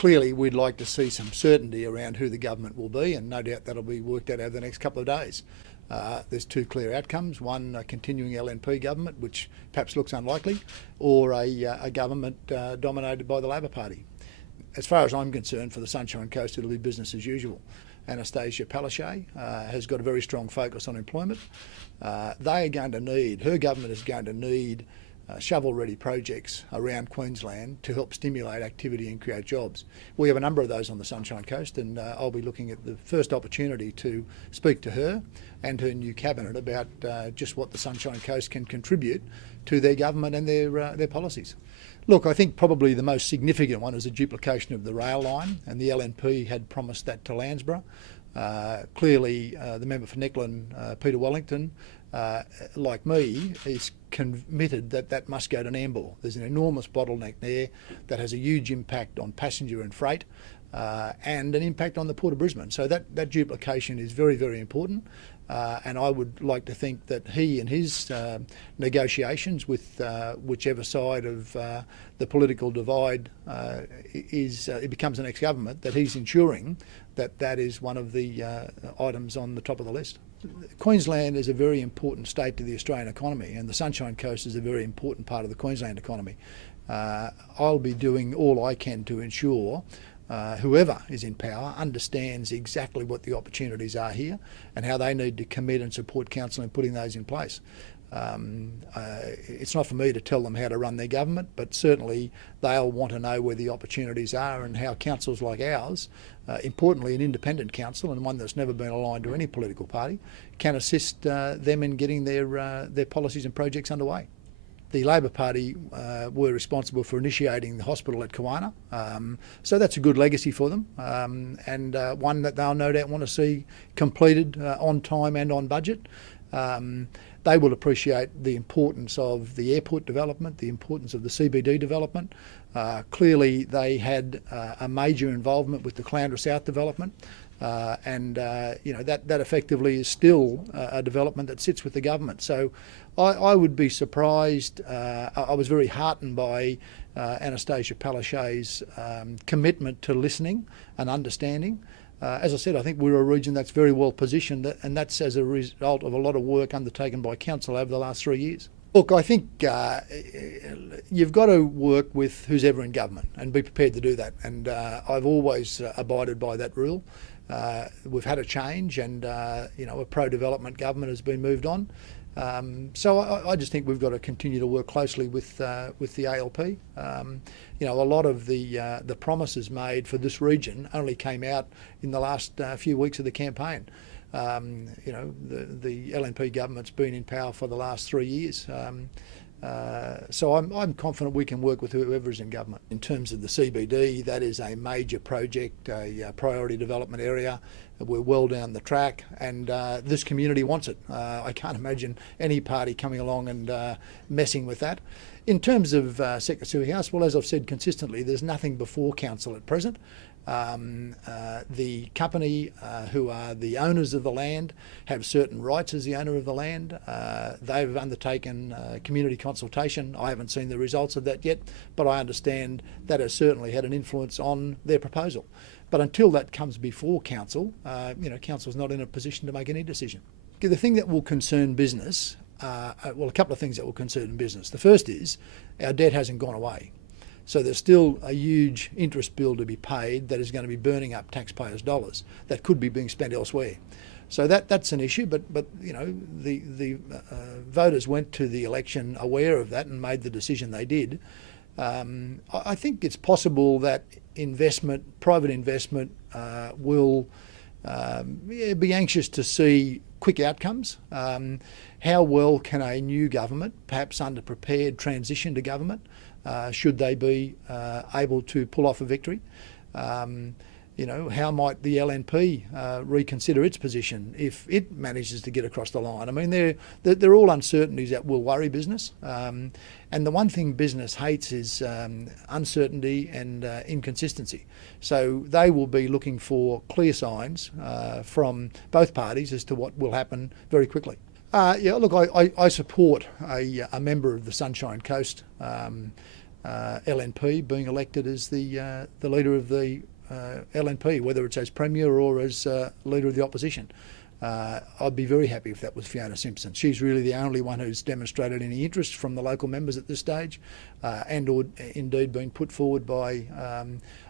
Clearly, we'd like to see some certainty around who the government will be, and no doubt that'll be worked out over the next couple of days. There's two clear outcomes: one, a continuing LNP government, which perhaps looks unlikely, or a government dominated by the Labor Party. As far as I'm concerned, for the Sunshine Coast, it'll be business as usual. Anastasia Palaszczuk has got a very strong focus on employment. Her government is going to need shovel-ready projects around Queensland to help stimulate activity and create jobs. We have a number of those on the Sunshine Coast, and I'll be looking at the first opportunity to speak to her and her new cabinet about just what the Sunshine Coast can contribute to their government and their policies. Look, I think probably the most significant one is a duplication of the rail line, and the LNP had promised that to Landsborough. Clearly, the member for Nicklin, Peter Wellington, like me, is committed that that must go to Nambour. There's an enormous bottleneck there that has a huge impact on passenger and freight and an impact on the Port of Brisbane. So that duplication is very, very important. And I would like to think that he and his negotiations with whichever side of the political divide it becomes the next government, that he's ensuring that that is one of the items on the top of the list. Queensland is a very important state to the Australian economy, and the Sunshine Coast is a very important part of the Queensland economy. I'll be doing all I can to ensure whoever is in power understands exactly what the opportunities are here and how they need to commit and support council in putting those in place. It's not for me to tell them how to run their government, but certainly they'll want to know where the opportunities are and how councils like ours, importantly an independent council and one that's never been aligned to any political party, can assist them in getting their policies and projects underway. The Labor Party were responsible for initiating the hospital at Kawana, so that's a good legacy for them, and one that they'll no doubt want to see completed on time and on budget. They will appreciate the importance of the airport development, the importance of the CBD development. Clearly, they had a major involvement with the Caloundra South development. That effectively is still a development that sits with the government. So I would be surprised. I was very heartened by Anastasia Palaszczuk's commitment to listening and understanding. As I said, I think we're a region that's very well positioned, and that's as a result of a lot of work undertaken by council over the last 3 years. Look, I think you've got to work with who's ever in government and be prepared to do that. And I've always abided by that rule. We've had a change, and a pro-development government has been moved on. So I just think we've got to continue to work closely with the ALP. A lot of the promises made for this region only came out in the last few weeks of the campaign. The LNP government's been in power for the last 3 years. So I'm confident we can work with whoever is in government. In terms of the CBD, that is a major project, a priority development area. We're well down the track, and this community wants it. I can't imagine any party coming along and messing with that. In terms of Sekasui House, well, as I've said consistently, there's nothing before council at present. The company who are the owners of the land have certain rights as the owner of the land. They've undertaken community consultation. I haven't seen the results of that yet, but I understand that has certainly had an influence on their proposal. But until that comes before council, council's not in a position to make any decision. The thing that will concern business, a couple of things that will concern business. The first is our debt hasn't gone away. So there's still a huge interest bill to be paid that is going to be burning up taxpayers' dollars that could be being spent elsewhere. So that's an issue, but the voters went to the election aware of that and made the decision they did. I think it's possible that private investment will be anxious to see quick outcomes. How well can a new government, perhaps underprepared, transition to government? Should they be able to pull off a victory? How might the LNP reconsider its position if it manages to get across the line? I mean, they're all uncertainties that will worry business. And the one thing business hates is uncertainty and inconsistency. So they will be looking for clear signs from both parties as to what will happen very quickly. I support a member of the Sunshine Coast LNP being elected as the leader of the LNP, whether it's as Premier or as Leader of the Opposition. I'd be very happy if that was Fiona Simpson. She's really the only one who's demonstrated any interest from the local members at this stage, and or indeed been put forward by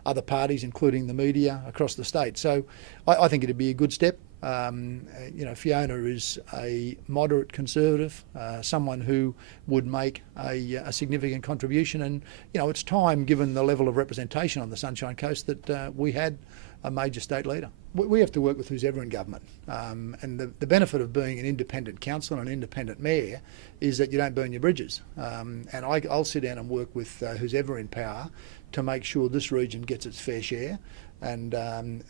other parties, including the media across the state. So I think it'd be a good step. Fiona is a moderate Conservative, someone who would make a significant contribution, and it's time, given the level of representation on the Sunshine Coast, that we had a major state leader. We have to work with who's ever in government, and the benefit of being an independent councillor and an independent mayor is that you don't burn your bridges. And I'll sit down and work with who's ever in power to make sure this region gets its fair share, and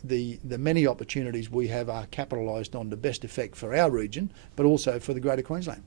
the many opportunities we have are capitalised on to best effect for our region, but also for the greater Queensland.